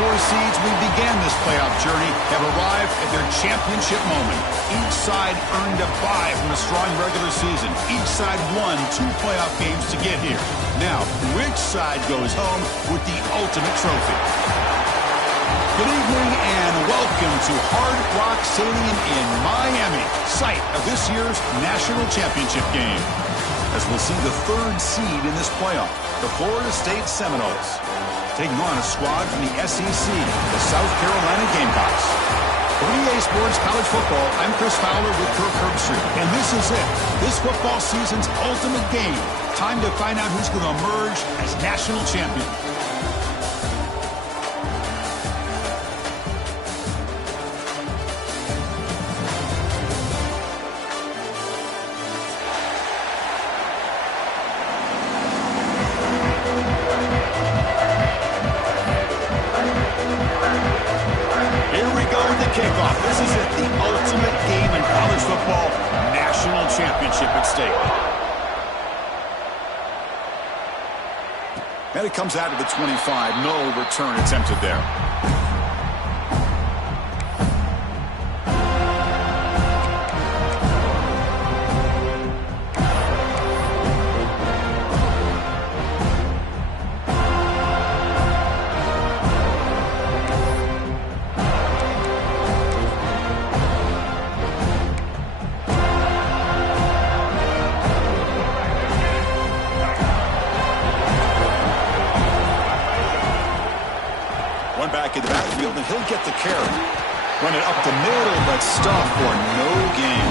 four seeds we began this playoff journey have arrived at their championship moment. Each side earned a bye from a strong regular season. Each side won 2 playoff games to get here. Now, which side goes home with the ultimate trophy? Good evening and welcome to Hard Rock Stadium in Miami, site of this year's national championship game. As we'll see the 3rd seed in this playoff, the Florida State Seminoles, taking on a squad from the SEC, the South Carolina Gamecocks. For EA Sports College Football, I'm Chris Fowler with Kirk Herbstreit, and this is it. This football season's ultimate game. Time to find out who's going to emerge as national champion. Kickoff. This is it, the ultimate game in college football, national championship at stake. And it comes out of the 25. No return attempted there. Back in the backfield, and he'll get the carry. Run it up the middle, but stuff for no gain.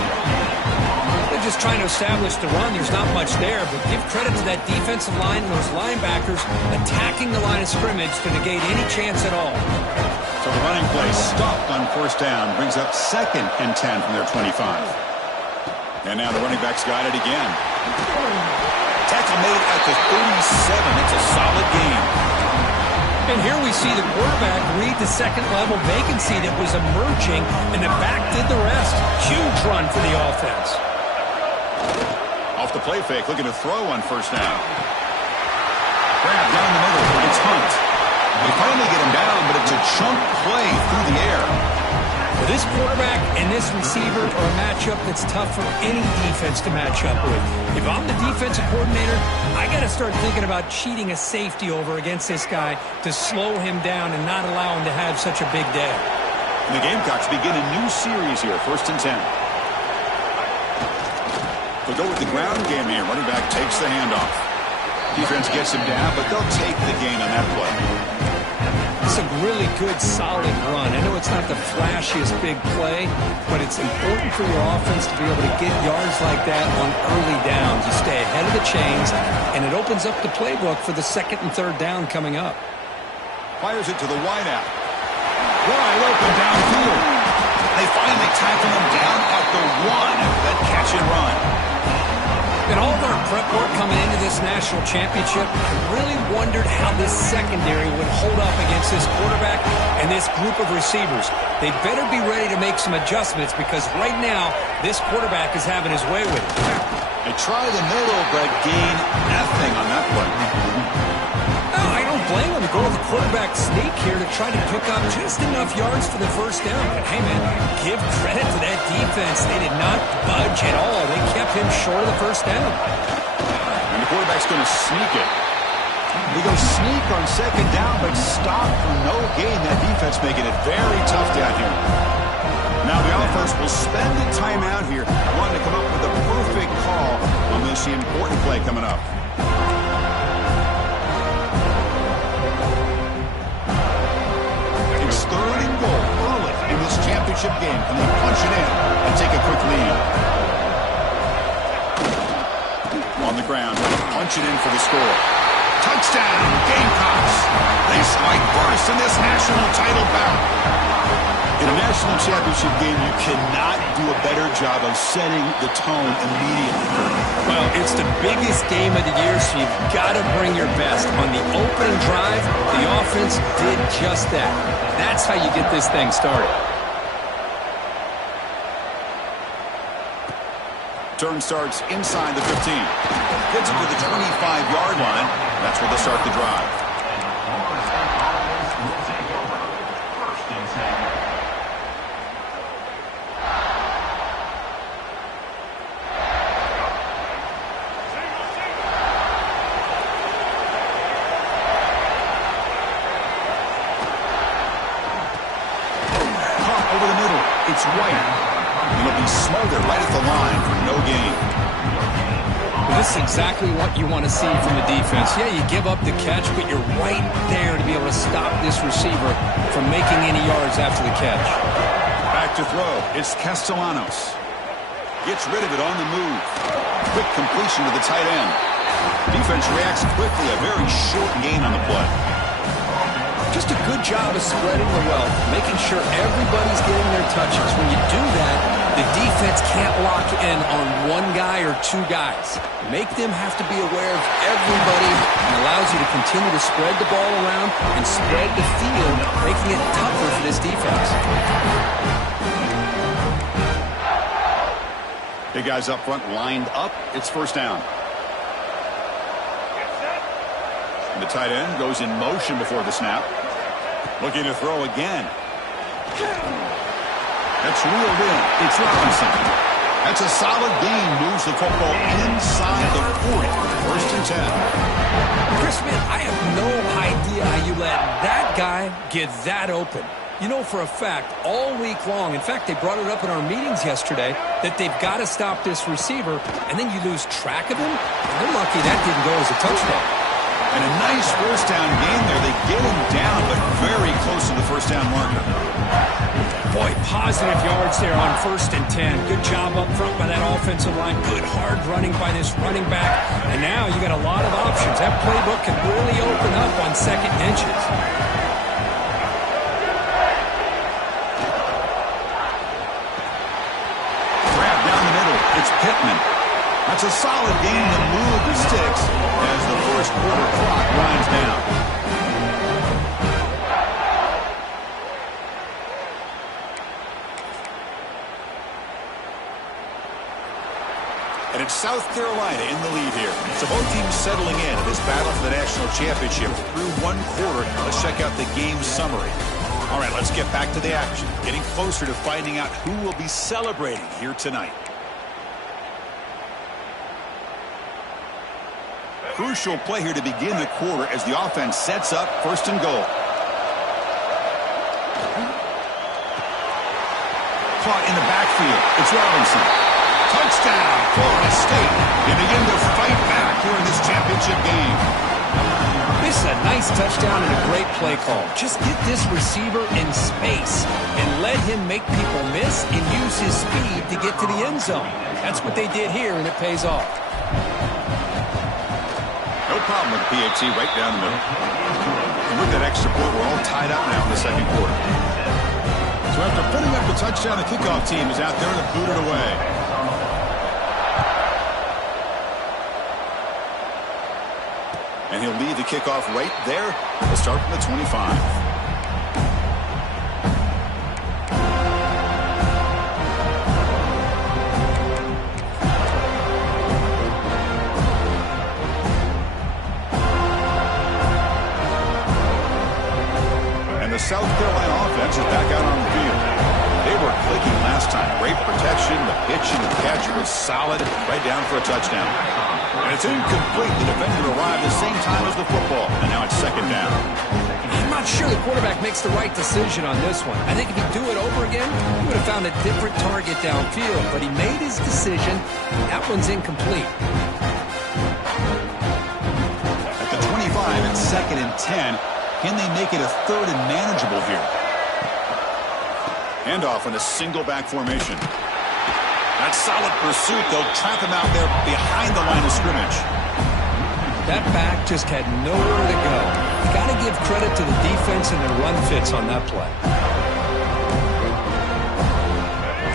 They're just trying to establish the run. There's not much there, but give credit to that defensive line and those linebackers attacking the line of scrimmage to negate any chance at all. So the running play stopped on 1st down, brings up 2nd and 10 from their 25. And now the running backs got it again. Tackle made at the 37. It's a solid game. And here we see the quarterback read the second-level vacancy that was emerging, and the back did the rest. Huge run for the offense. Off the play fake, looking to throw on 1st down. Grab down the middle. It's Hunt. They finally get him down, but it's a chunk play through the air. Well, this quarterback and this receiver are a matchup that's tough for any defense to match up with. If I'm the defensive coordinator, I got to start thinking about cheating a safety over against this guy to slow him down and not allow him to have such a big day. And the Gamecocks begin a new series here, 1st and 10. They'll go with the ground game here. Running back takes the handoff. Defense gets him down, but they'll take the gain on that play. It's a really good, solid run. I know it's not the flashiest big play, but it's important for your offense to be able to get yards like that on early downs. You stay ahead of the chains, and it opens up the playbook for the 2nd and 3rd down coming up. Fires it to the wideout. Wide open downfield. They finally tackle him down at the 1. That catch and run. In all of our prep work coming into this national championship, I really wondered how this secondary would hold up against this quarterback and this group of receivers. They better be ready to make some adjustments because right now, this quarterback is having his way with it. They try the middle, but gain nothing on that play. No, I don't blame him to go with the quarterback sneak here to try to pick up just enough yards for the 1st down. But hey, man, give credit to that defense. They did not budge at all. They kept him short of the 1st down. And the quarterback's going to sneak it. He goes sneak on 2nd down, but stop for no gain. That defense making it very tough down here. Now the offense will spend the timeout here. Wanting to come up with a perfect call on this important play coming up. It's 3rd and goal early in this championship game. Can they punch it in and take a quick lead? On the ground, punch it in for the score. Touchdown, Gamecocks. They strike first in this national title bout. In a national championship game, you cannot do a better job of setting the tone immediately. Well, it's the biggest game of the year, so you've got to bring your best. On the opening drive, the offense did just that. That's how you get this thing started. Turn starts inside the 15. Gets it to the 25-yard line. That's where they'll start the drive. It's White. It'll be smothered right at the line for no gain. This is exactly what you want to see from the defense. Yeah, you give up the catch, but you're right there to be able to stop this receiver from making any yards after the catch. Back to throw. It's Castellanos. Gets rid of it on the move. Quick completion to the tight end. Defense reacts quickly. A very short gain on the play. Just a good job of spreading the wealth, making sure everybody's getting their touches. When you do that, the defense can't lock in on one guy or two guys. Make them have to be aware of everybody and allows you to continue to spread the ball around and spread the field, making it tougher for this defense. Big guys up front lined up. It's first down. And the tight end goes in motion before the snap. Looking to throw again. That's reeled in. It's Robinson. That's a solid gain. Moves the football inside the 40. First and 10. Chris, man, I have no idea how you let that guy get that open. You know for a fact, all week long, in fact, they brought it up in our meetings yesterday, that they've got to stop this receiver, and then you lose track of him. And they're lucky that didn't go as a touchdown. And a nice first down gain there. They get him down, but very close to the first down marker. Boy, positive yards there on first and 10. Good job up front by that offensive line. Good hard running by this running back. And now you got a lot of options. That playbook can really open up on second inches. Grab down the middle. It's Pittman. That's a solid gain to move the sticks as the first quarter clock winds down. And it's South Carolina in the lead here. So both teams settling in this battle for the national championship through one quarter. Let's check out the game summary. All right, let's get back to the action. Getting closer to finding out who will be celebrating here tonight. Crucial play here to begin the quarter as the offense sets up first and goal. Caught in the backfield. It's Robinson. Touchdown, Florida State. They begin to fight back here in this championship game. This is a nice touchdown and a great play call. Just get this receiver in space and let him make people miss and use his speed to get to the end zone. That's what they did here, and it pays off. No problem with the PAT right down the middle. And with that extra point, we're all tied up now in the second quarter. So after putting up the touchdown, the kickoff team is out there to boot it away. And he'll lead the kickoff right there. We'll start from the 25. South Carolina offense is back out on the field. They were clicking last time. Great protection. The pitch and the catch was solid. Right down for a touchdown. And it's incomplete. The defender arrived at the same time as the football. And now it's second down. I'm not sure the quarterback makes the right decision on this one. I think if he'd do it over again, he would have found a different target downfield. But he made his decision. That one's incomplete. At the 25 and second and 10. Can they make it a third and manageable here? Handoff in a single back formation. That solid pursuit, they'll trap him out there behind the line of scrimmage. That back just had nowhere to go. You got to give credit to the defense and their run fits on that play.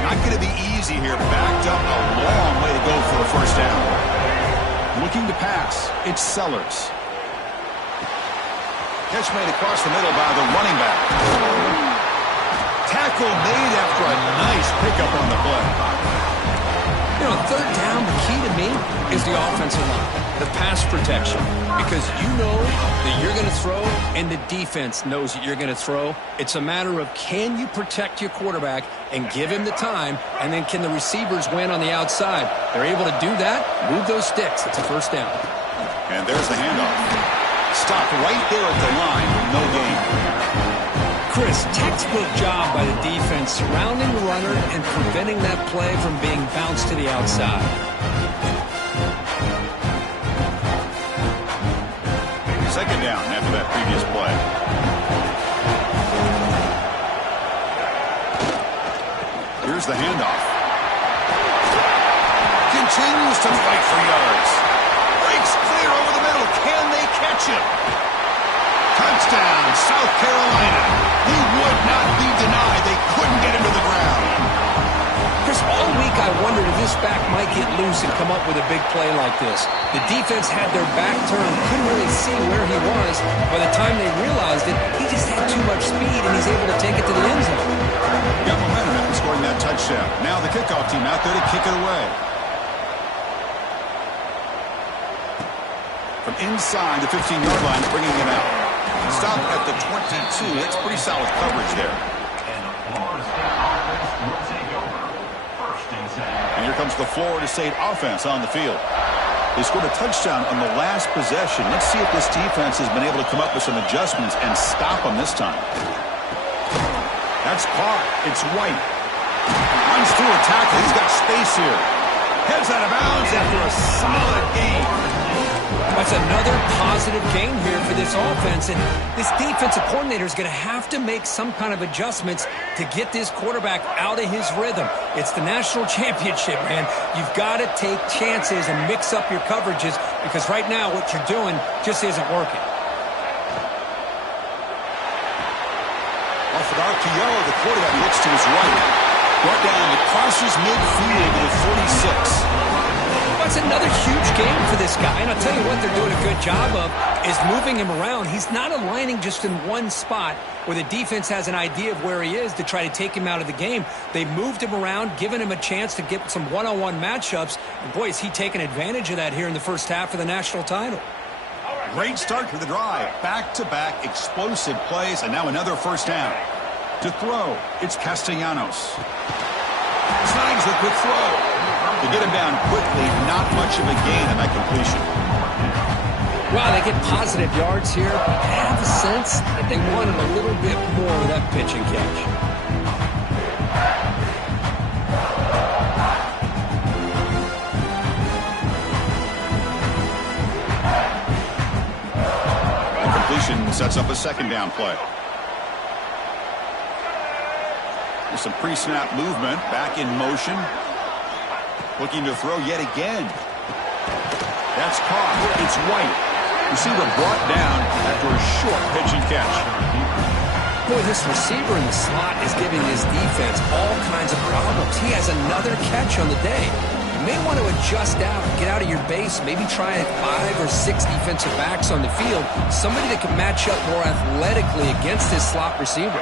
Not going to be easy here. Backed up a long way to go for a first down. Looking to pass. It's Sellers. Catch made across the middle by the running back. Tackle made after a nice pickup on the play. You know, third down, the key to me is the offensive line, the pass protection. Because you know that you're going to throw, and the defense knows that you're going to throw. It's a matter of can you protect your quarterback and give him the time, and then can the receivers win on the outside? They're able to do that, move those sticks. It's a first down. And there's the handoff. Stopped right there at the line with no gain. Chris, textbook job by the defense surrounding the runner and preventing that play from being bounced to the outside. Second down after that previous play. Here's the handoff. Continues to fight for yards. Breaks clear over the middle. Can they catch him? Touchdown, South Carolina. He would not be denied. They couldn't get him to the ground. Chris, all week I wondered if this back might get loose and come up with a big play like this. The defense had their back turned, couldn't really see where he was. By the time they realized it, he just had too much speed, and he's able to take it to the end zone. Got momentum after scoring that touchdown. Now the kickoff team out there to kick it away. From inside the 15-yard line, bringing it out. Stop at the 22. That's pretty solid coverage there. And here comes the Florida State offense on the field. They scored a touchdown on the last possession. Let's see if this defense has been able to come up with some adjustments and stop them this time. That's caught. It's White. Runs through a tackle. He's got space here. Heads out of bounds after a solid game. That's another positive game here for this offense, and this defensive coordinator is going to have to make some kind of adjustments to get this quarterback out of his rhythm. It's the national championship, man. You've got to take chances and mix up your coverages, because right now what you're doing just isn't working. Off an RPO, the quarterback looks to his right. Brought down, it crosses midfield to the 46. That's another huge game for this guy, and I'll tell you what they're doing a good job of is moving him around. He's not aligning just in one spot where the defense has an idea of where he is to try to take him out of the game. They've moved him around, given him a chance to get some one-on-one matchups, and boy, is he taking advantage of that here in the first half of the national title. Great start to the drive. Back-to-back explosive plays, and now another first down. To throw, it's Castellanos. Snags a quick throw. To get him down quickly, not much of a gain on that completion. Wow, they get positive yards here. I have a sense that they wanted a little bit more of that pitch and catch. The completion sets up a second down play. There's some pre-snap movement, back in motion. Looking to throw yet again. That's caught. It's White. Receiver brought down after a short pitch and catch. Boy, this receiver in the slot is giving his defense all kinds of problems. He has another catch on the day. You may want to adjust out, get out of your base, maybe try 5 or 6 defensive backs on the field. Somebody that can match up more athletically against this slot receiver.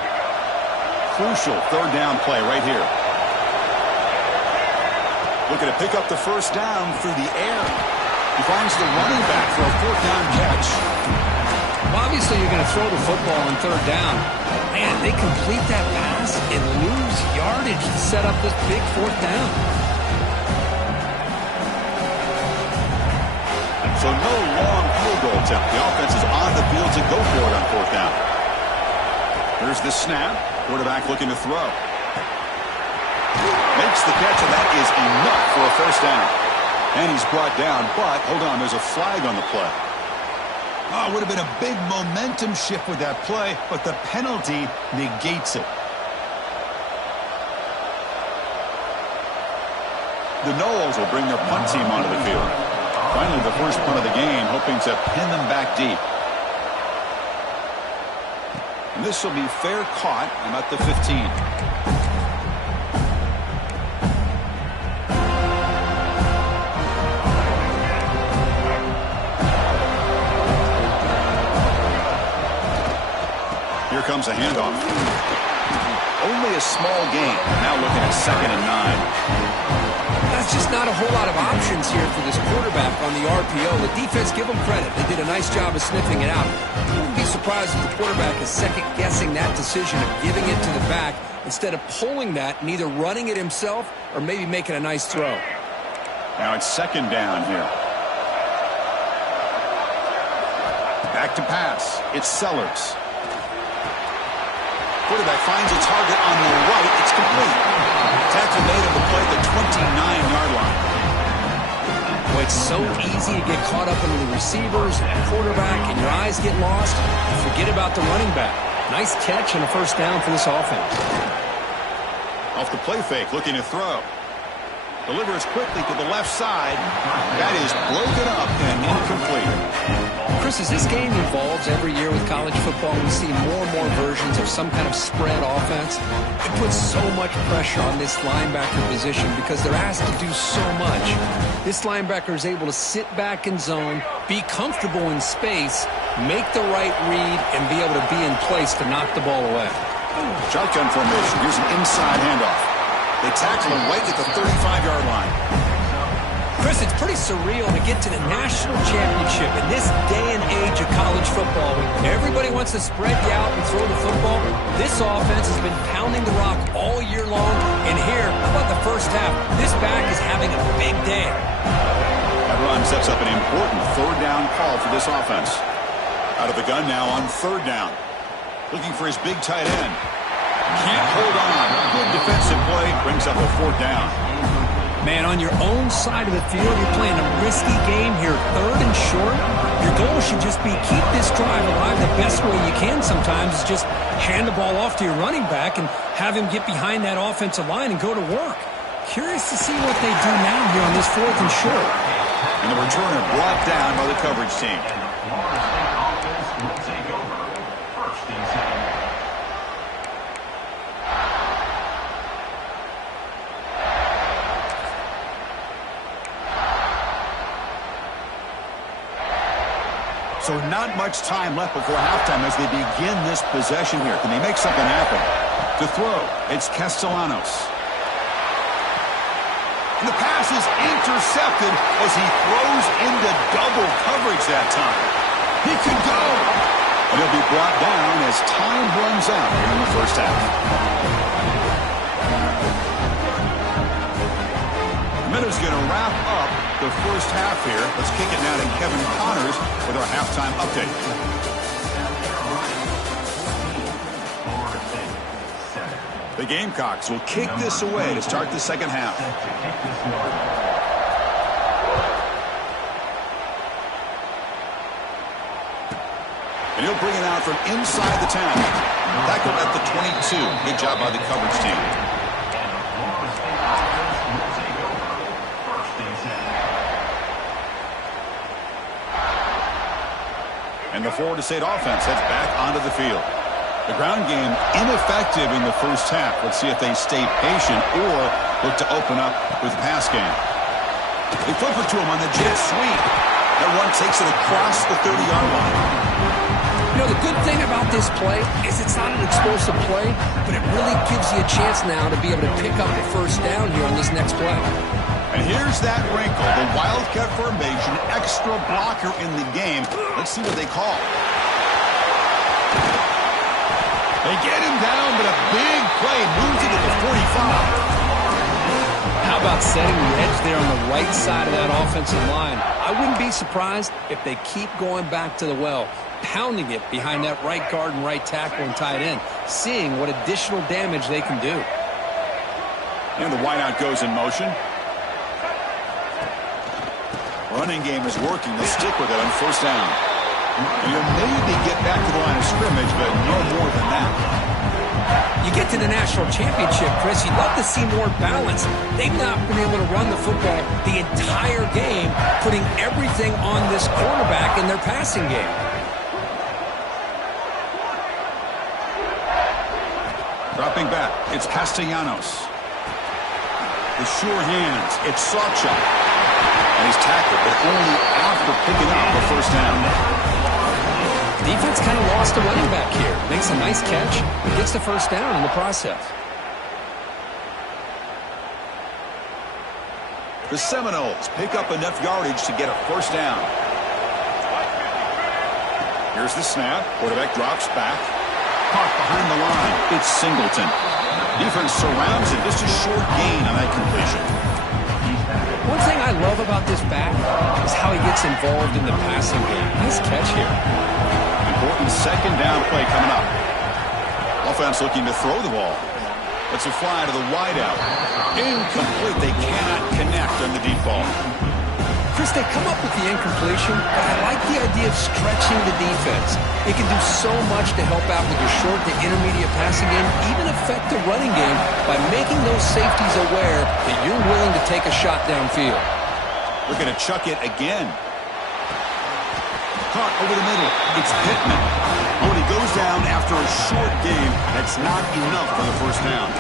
Crucial third down play right here. Looking to pick up the first down through the air. He finds the running back for a fourth down catch. Well, obviously, you're going to throw the football on third down. Man, they complete that pass and lose yardage to set up this big fourth down. So no long field goal attempt. The offense is on the field to go for it on fourth down. Here's the snap. Quarterback looking to throw. Makes the catch, and that is enough for a first down. And he's brought down, but hold on, there's a flag on the play. Oh, it would have been a big momentum shift with that play, but the penalty negates it. The Noles will bring their punt team onto the field. Finally, the first punt of the game, hoping to pin them back deep. And this will be fair caught about the 15. Here comes a handoff. Only a small gain. Now looking at 2nd and 9. That's just not a whole lot of options here for this quarterback on the RPO. The defense, give them credit. They did a nice job of sniffing it out. I wouldn't be surprised if the quarterback is second-guessing that decision of giving it to the back instead of pulling that and either running it himself or maybe making a nice throw. Now it's 2nd down here. Back to pass. It's Sellers. Quarterback finds a target on the right. It's complete. Tackle made on the play at the 29-yard line. Boy, it's so easy to get caught up into the receivers and the quarterback, and your eyes get lost. You forget about the running back. Nice catch and a first down for this offense. Off the play fake, looking to throw. Delivers quickly to the left side. That is broken up and incomplete. Chris, as this game evolves every year with college football, we see more and more versions of some kind of spread offense. It puts so much pressure on this linebacker position because they're asked to do so much. This linebacker is able to sit back in zone, be comfortable in space, make the right read, and be able to be in place to knock the ball away. Shotgun formation. Here's an inside handoff. They tackle him right at the 35-yard line. Chris, it's pretty surreal to get to the national championship in this day and age of college football. Everybody wants to spread you out and throw the football. This offense has been pounding the rock all year long. And here, how about the first half? This back is having a big day. That run sets up an important third down call for this offense. Out of the gun now on third down. Looking for his big tight end. Can't hold on. Good defensive play. Brings up a fourth down. Man, on your own side of the field, you're playing a risky game here. Third and short. Your goal should just be keep this drive alive the best way you can sometimes is just hand the ball off to your running back and have him get behind that offensive line and go to work. Curious to see what they do now here on this fourth and short. And the returner brought down by the coverage team. So not much time left before halftime as they begin this possession here. Can they make something happen? To throw, it's Castellanos. And the pass is intercepted as he throws into double coverage that time. He can go. And he'll be brought down as time runs out here in the first half. Minutes going to wrap up the first half here. Let's kick it now to Kevin Connors with our halftime update. The Gamecocks will kick this away to start the second half. And he'll bring it out from inside the 10. Tackled at the 22. Good job by the coverage team. And the Florida State offense heads back onto the field. The ground game ineffective in the first half. Let's see if they stay patient or look to open up with the pass game. They flip it to him on the jet sweep. That one takes it across the 30-yard line. You know, the good thing about this play is it's not an explosive play, but it really gives you a chance now to be able to pick up the first down here on this next play. And here's that wrinkle, the Wildcat formation, extra blocker in the game. Let's see what they call. They get him down, but a big play moves it to the 45. How about setting the edge there on the right side of that offensive line? I wouldn't be surprised if they keep going back to the well, pounding it behind that right guard and right tackle and tight end, seeing what additional damage they can do. And the wideout goes in motion. Running game is working. They stick with it on first down. And you'll maybe get back to the line of scrimmage, but no more than that. You get to the national championship, Chris, you'd love to see more balance. They've not been able to run the football the entire game, putting everything on this quarterback in their passing game. Dropping back, it's Castellanos. The sure hands, it's Sawchuk. And he's tackled, but only after picking up the first down. Defense kind of lost a running back here. Makes a nice catch, gets the first down in the process. The Seminoles pick up enough yardage to get a first down. Here's the snap. Quarterback drops back. Caught behind the line. It's Singleton. Defense surrounds it. Just a short gain on that completion. One thing I love about this back is how he gets involved in the passing game. Nice catch here. Important second down play coming up. offense looking to throw the ball. It's a fly to the wideout. Incomplete. They cannot connect on the deep ball. Chris, they come up with the incompletion, but I like the idea of stretching the defense. It can do so much to help out with your short to intermediate passing game, even affect the running game by making those safeties aware that you're willing to take a shot downfield. Looking to chuck it again. Caught over the middle. It's Pittman. Oh, and he goes down after a short game. That's not enough for the first down.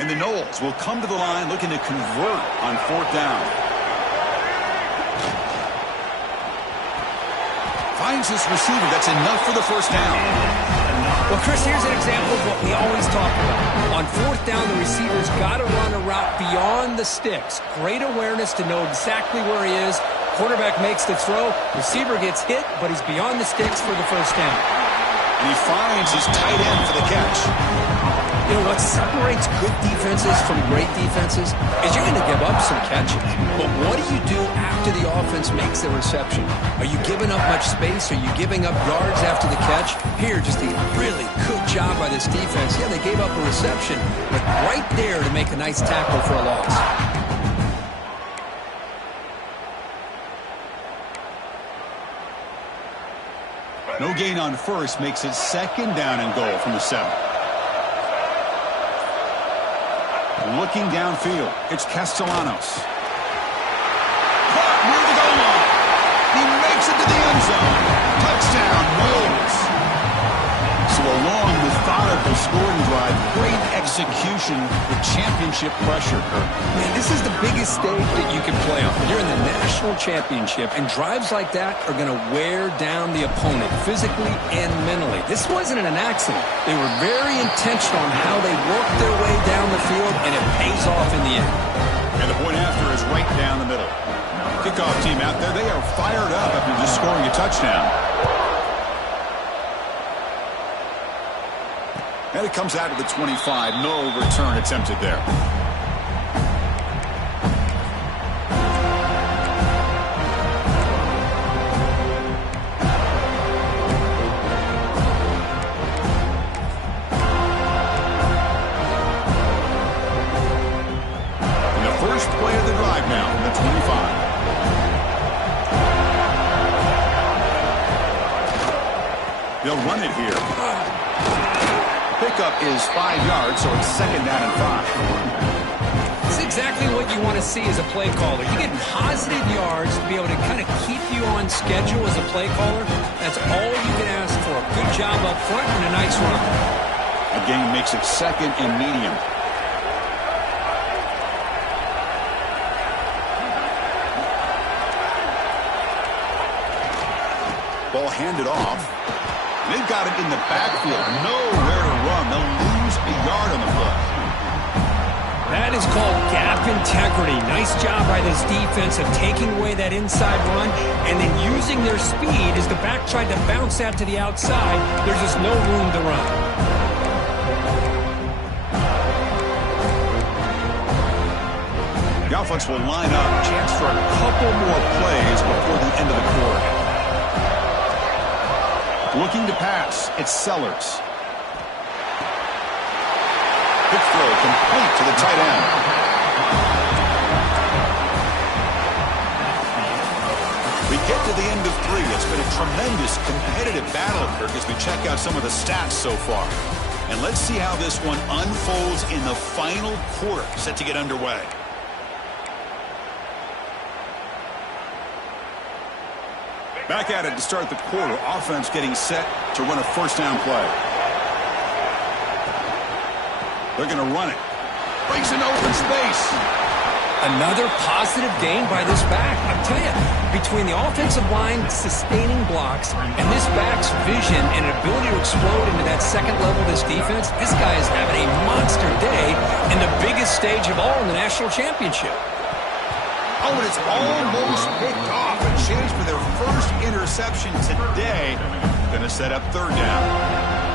And the Noles will come to the line looking to convert on fourth down. Finds his receiver. That's enough for the first down. Well, Chris, here's an example of what we always talk about. On fourth down, the receiver's got to run a route beyond the sticks. Great awareness to know exactly where he is. Quarterback makes the throw. Receiver gets hit, but he's beyond the sticks for the first down. And he finds his tight end for the catch. You know, what separates good defenses from great defenses is you're going to give up some catches. But what do you do after the offense makes the reception? Are you giving up much space? Are you giving up yards after the catch? Here, just a really good job by this defense. Yeah, they gave up a reception, but right there to make a nice tackle for a loss. No gain on first makes it second down and goal from the 7. Looking downfield, it's Castellanos. Caught near the goal line. He makes it to the end zone. Touchdown, Wolves. So a long, methodical scoring drive. Great execution with championship pressure, Kirk. Man, this is the biggest stage that you can play on. You're in the national championship, and drives like that are going to wear down the opponent physically and mentally. This wasn't an accident. They were very intentional on how they worked their way down the field, and it pays off in the end. And the point after is right down the middle. Kickoff team out there, they are fired up after just scoring a touchdown. And it comes out of the 25. No return attempted there. And the first play of the drive now from the 25. They'll run it here. Pickup is 5 yards, so it's second down and 5. It's exactly what you want to see as a play caller. You get positive yards to be able to kind of keep you on schedule as a play caller. That's all you can ask for. Good job up front and a nice run. Again, makes it second and medium. Ball handed off. They've got it in the backfield. Nowhere to run. They'll lose a yard on the play. That is called gap integrity. Nice job by this defense of taking away that inside run and then using their speed as the back tried to bounce that to the outside. There's just no room to run. The offense will line up. Chance for a couple more plays before the end of the quarter. Looking to pass, it's Sellers. Quick throw complete to the tight end. We get to the end of 3. It's been a tremendous competitive battle, Kirk, as we check out some of the stats so far. And let's see how this one unfolds in the final quarter, set to get underway. Back at it to start the quarter. Offense getting set to run a first down play. They're going to run it. Breaks an open space. Another positive gain by this back. I'll tell you, between the offensive line sustaining blocks and this back's vision and ability to explode into that second level of this defense, this guy is having a monster day in the biggest stage of all in the national championship. Oh, and it's almost picked off. A chance for their first interception today. Going to set up third down.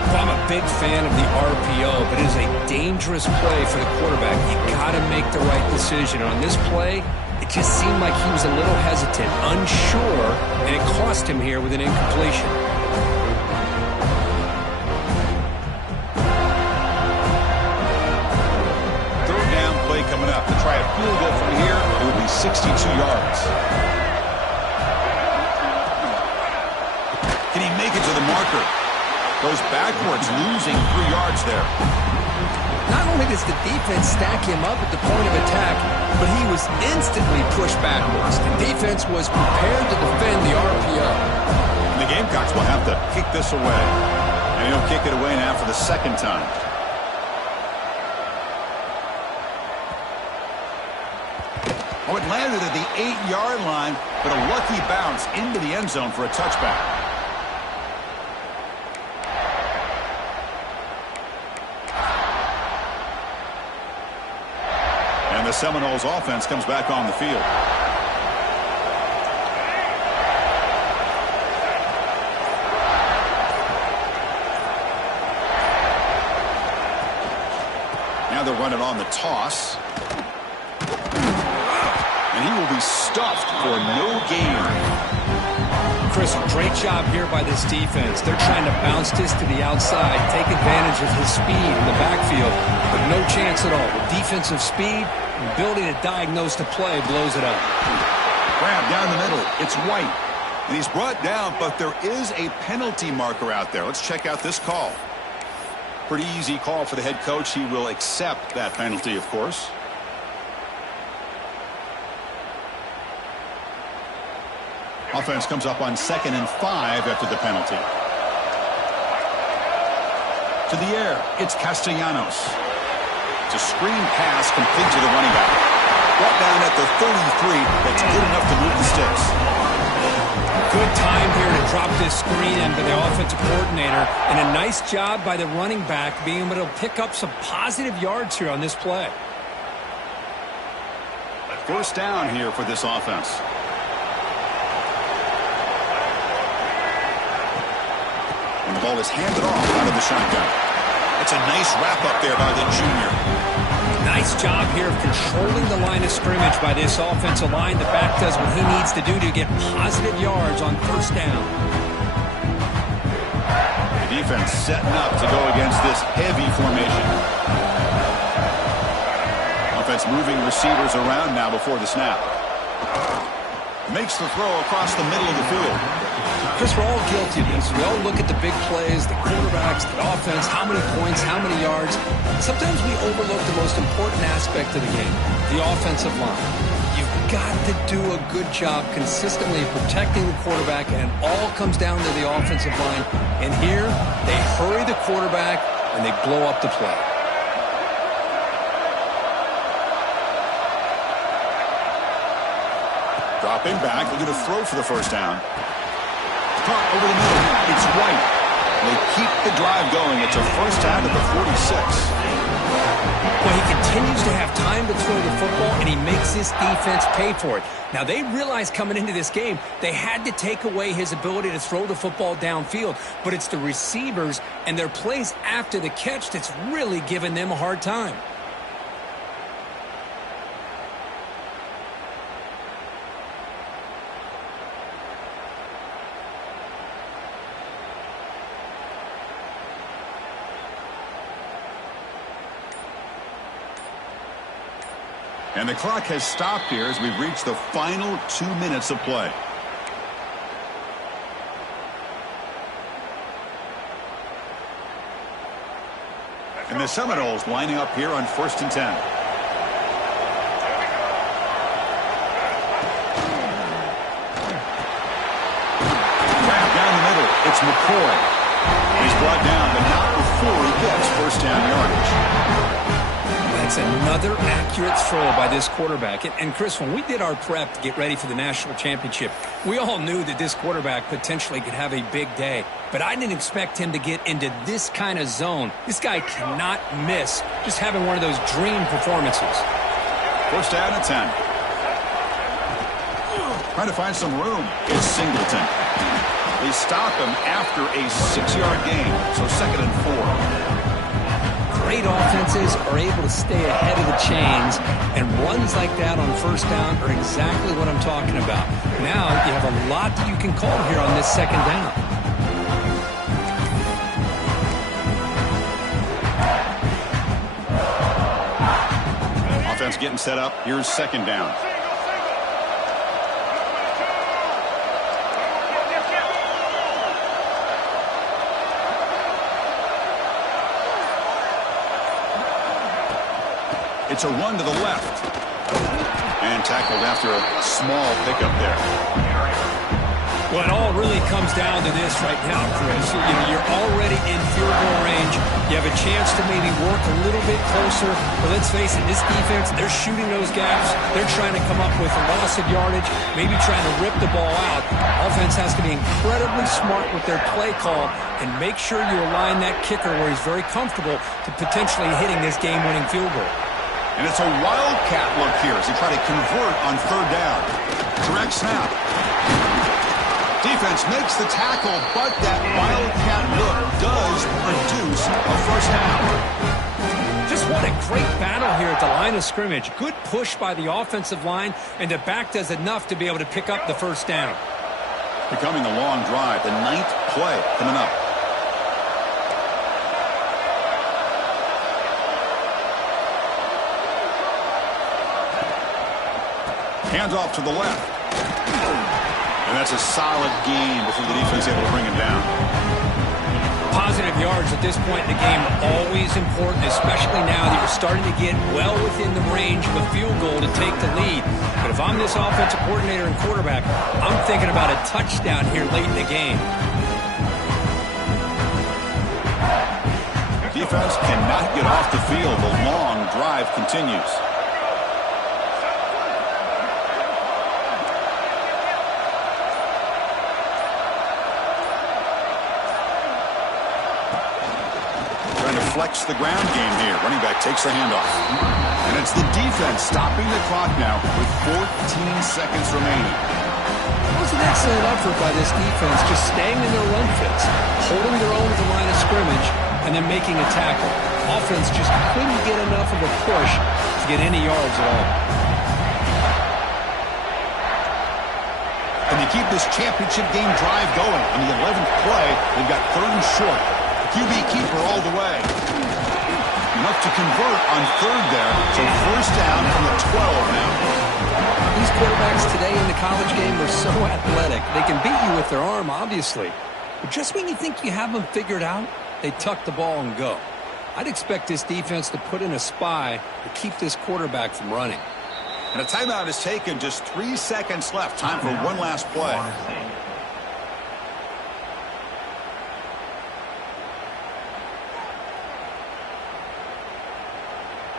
Well, I'm a big fan of the RPO, but it is a dangerous play for the quarterback. You got to make the right decision. On this play, it just seemed like he was a little hesitant, unsure, and it cost him here with an incompletion. Third down play coming up. To try a field goal from here, it would be 62 yards. Can he make it to the marker? Goes backwards, losing 3 yards there. Not only does the defense stack him up at the point of attack, but he was instantly pushed backwards. The defense was prepared to defend the RPO. And the Gamecocks will have to kick this away. And he'll kick it away now for the second time. Oh, it landed at the 8-yard line, but a lucky bounce into the end zone for a touchback. And the Seminoles offense comes back on the field. Now they're running on the toss. And he will be stuffed for no gain. Chris, great job here by this defense. They're trying to bounce this to the outside, take advantage of his speed in the backfield, but no chance at all. The defensive speed, ability to diagnose the play, blows it up. Grab down the middle. It's White. And he's brought down, but there is a penalty marker out there. Let's check out this call. Pretty easy call for the head coach. He will accept that penalty, of course. Offense comes up on 2nd and 5 after the penalty. To the air, it's Castellanos. It's a screen pass complete to the running back. Brought down at the 33, that's good enough to move the sticks. Good time here to drop this screen in by the offensive coordinator, and a nice job by the running back being able to pick up some positive yards here on this play. First down here for this offense. And the ball is handed off out of the shotgun. It's a nice wrap-up there by the junior. Nice job here of controlling the line of scrimmage by this offensive line. The back does what he needs to do to get positive yards on first down. The defense setting up to go against this heavy formation. Offense moving receivers around now before the snap. Makes the throw across the middle of the field. Chris, we're all guilty of this. We all look at the big plays, the quarterbacks, the offense, how many points, how many yards. Sometimes we overlook the most important aspect of the game, the offensive line. You've got to do a good job consistently protecting the quarterback, and it all comes down to the offensive line. And here, they hurry the quarterback, and they blow up the play. Dropping back, looking to throw for the first down. Caught over the middle. It's White. They keep the drive going. It's a first down at the 46. Well, he continues to have time to throw the football, and he makes his defense pay for it. Now, they realized coming into this game they had to take away his ability to throw the football downfield, but it's the receivers and their plays after the catch that's really giving them a hard time. And the clock has stopped here as we've reached the final 2 minutes of play. And the Seminoles lining up here on 1st and 10. Grab down the middle. It's McCoy. He's brought down, but not before he gets first down yardage. It's another accurate throw by this quarterback. And Chris, when we did our prep to get ready for the national championship, we all knew that this quarterback potentially could have a big day. But I didn't expect him to get into this kind of zone. This guy cannot miss just having one of those dream performances. First down and 10. Trying to find some room is Singleton. They stop him after a 6-yard gain, so second and 4. Great offenses are able to stay ahead of the chains, and runs like that on first down are exactly what I'm talking about. Now you have a lot that you can call here on this second down. Offense getting set up. Here's second down. It's a run to the left. And tackled after a small pickup there. Well, it all really comes down to this right now, Chris. You're already in field goal range. You have a chance to maybe work a little bit closer. But let's face it, this defense, they're shooting those gaps. They're trying to come up with a loss of yardage, maybe trying to rip the ball out. Offense has to be incredibly smart with their play call and make sure you align that kicker where he's very comfortable to potentially hitting this game-winning field goal. And it's a wildcat look here as they try to convert on third down. Direct snap. Defense makes the tackle, but that wildcat look does produce a first down. Just what a great battle here at the line of scrimmage. Good push by the offensive line, and the back does enough to be able to pick up the first down. Becoming a long drive, the 9th play coming up. Hands off to the left. And that's a solid gain before the defense able to bring him down. Positive yards at this point in the game are always important, especially now that you're starting to get well within the range of a field goal to take the lead. But if I'm this offensive coordinator and quarterback, I'm thinking about a touchdown here late in the game. Defense cannot get off the field. The long drive continues. Flex the ground game here. Running back takes the handoff. And it's the defense stopping the clock now with 14 seconds remaining. It was an excellent effort by this defense, just staying in their run fits, holding their own at the line of scrimmage, and then making a tackle. Offense just couldn't get enough of a push to get any yards at all. And they keep this championship game drive going. On the 11th play, they've got third and short. QB keeper all the way. Enough to convert on third there. So first down from the 12 now. These quarterbacks today in the college game are so athletic. They can beat you with their arm, obviously. But just when you think you have them figured out, they tuck the ball and go. I'd expect this defense to put in a spy to keep this quarterback from running. And a timeout is taken. Just 3 seconds left. Time for one last play.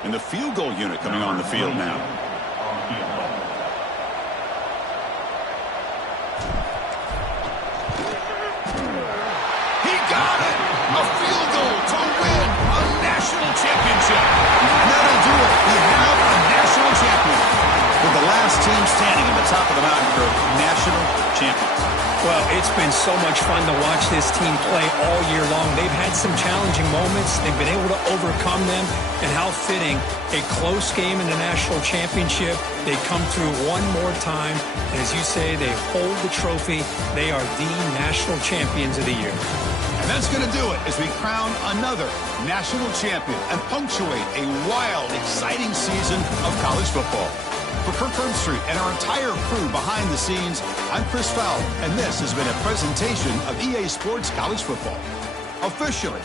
And the field goal unit coming on the field now. He got it! A field goal to win a national championship. And that'll do it. We have a national champion. With the last team standing at the top of the mountain for national champions. Well, it's been so much fun to watch this team play all year long. They've had some challenging moments. They've been able to overcome them. And how fitting, a close game in the national championship. They come through one more time. And as you say, they hold the trophy. They are the national champions of the year. And that's going to do it as we crown another national champion and punctuate a wild, exciting season of college football. For Kirk Herbstreit and our entire crew behind the scenes, I'm Chris Fowler, and this has been a presentation of EA Sports College Football. Officially